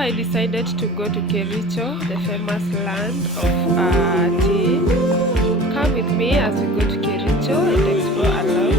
I decided to go to Kericho, the famous land of tea. Come with me as we go to Kericho and explore a lot.